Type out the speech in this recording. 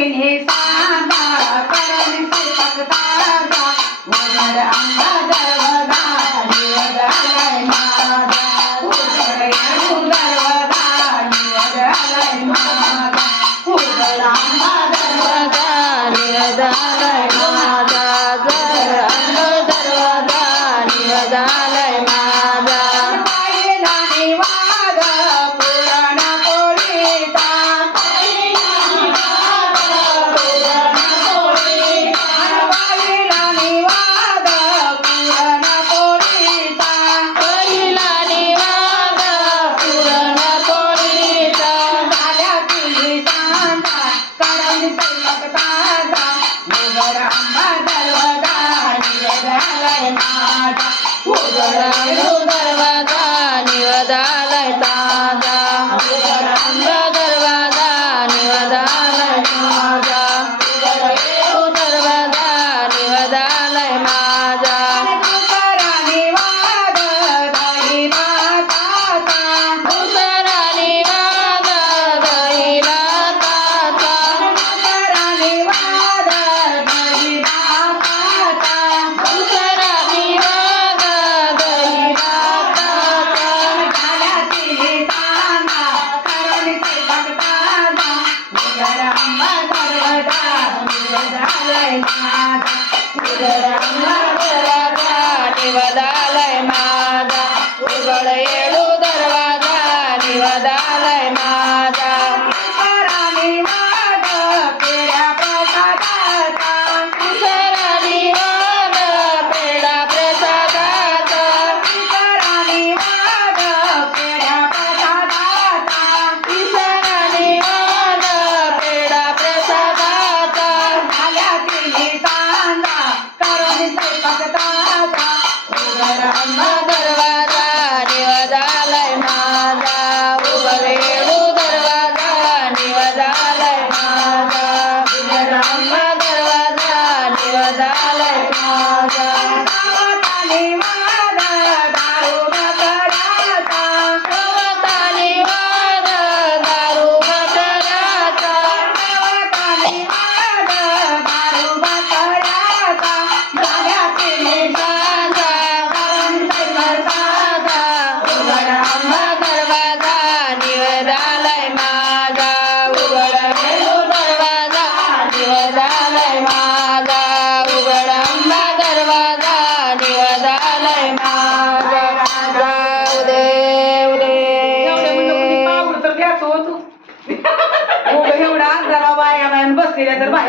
तिने सांगा करून स्वयंपाक उघड आंबा दरवाजा निवडालाय माझा उघड येऊ दरवाजा निवडालाय माझा उघड आंबा दरवाजा निवडालाय माझा जर आंबा दरवाजा निवडालाय माझा पाहिला निवाद पुरणपोळीचा दरवाजा निवडालाय ताजा उघड आंबा दरवाजा निवडालाय माझा उघड दरवाजा निवडालाय माझा दुसरा निवाद दही भाताचा दुसरा निवाद दही भाताचा दुसरा निवाद दही भाताचा दुसरा निवाद दही भाताचा झाल्या तिने सांगा करून स्वयंपाक उघड आंबा दरवाजा निवडालाय माझा उघड आंबा दरवाजा निवडालाय माझा उघड येऊ दरवाजा निवडालाय माझा दुसरा निवाद पेढा प्रसादाचा दुसरा निवाद पेढा प्रसादाचा दुसरा निवाद पेढा प्रसादाचा दुसरा निवाद पेढा प्रसादाचा झाल्या तिने सांगा करून स्वयंपाक उघड आंबा दरवाजा निवडालाय माझा उघड येऊ दरवाजा निवडालाय माझा उघड आंबा दरवाजा निवडालाय माझा गावात निवाद दारू मकराचा गावात निवाद दारू मकराचा गावात निवाद दारू मकराचा झाल्या तिने सांगा करून स्वयंपाक उघड आंबा दरवाजा निवडालाय माझा उघड येऊ दरवाजा निवडालाय माझा उघड आंबा दरवाजा निवडालाय माझा जाऊ दे एवढं तर द्यायचं होतं एवढा अंधारा बाया बसलेल्या तर बाया